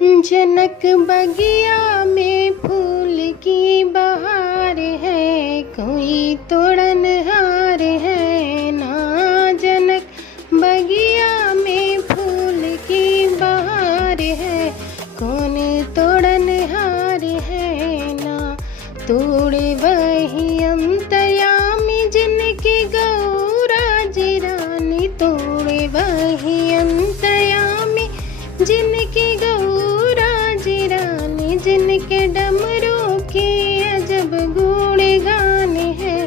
जनक बगिया में फूल की बहार है, कोई तोड़न हार है ना। जनक बगिया में फूल की बहार है, कौन तोड़न हार है ना। तोड़े वही अंतर्यामी जिनकी गौरा जिरानी, तोड़े वही अंतर्यामी जिनकी गौरा जिरानी, जिनके डमरू के अजब गुण गान है,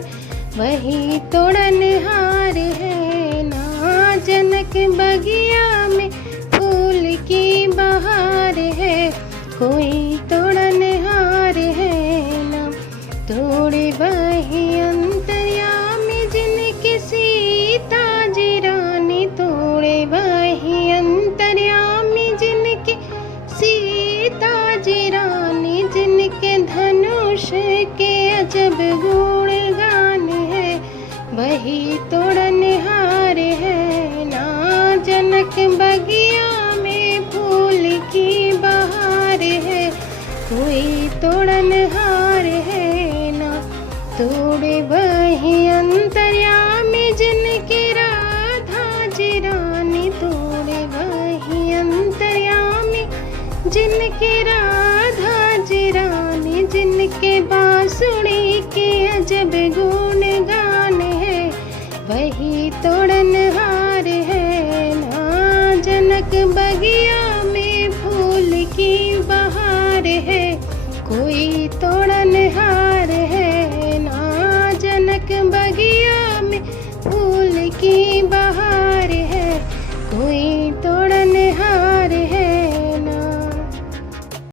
वही तोड़न हार है ना। जनक बगिया में फूल की बहार है, कोई तोड़न हार है ना। तोड़े वही अंतर्यामी जिनकी सीता जिरानी, तोड़े वही अंतर्यामी जिनकी सीता जिरानी, जिनके धनुष के अजब गुण गान है, वही तोड़न हार है ना। जनक बगिया में फूल की बहार है, कोई तोड़न हार है ना। तोड़े वही अंतर्यामी जिनकी राधा जिरानी, तोड़े वही अंतर्यामी जिनकी राधा जिरानी, जिनके बांसुरी के अजब गुण गान है, वही तोड़न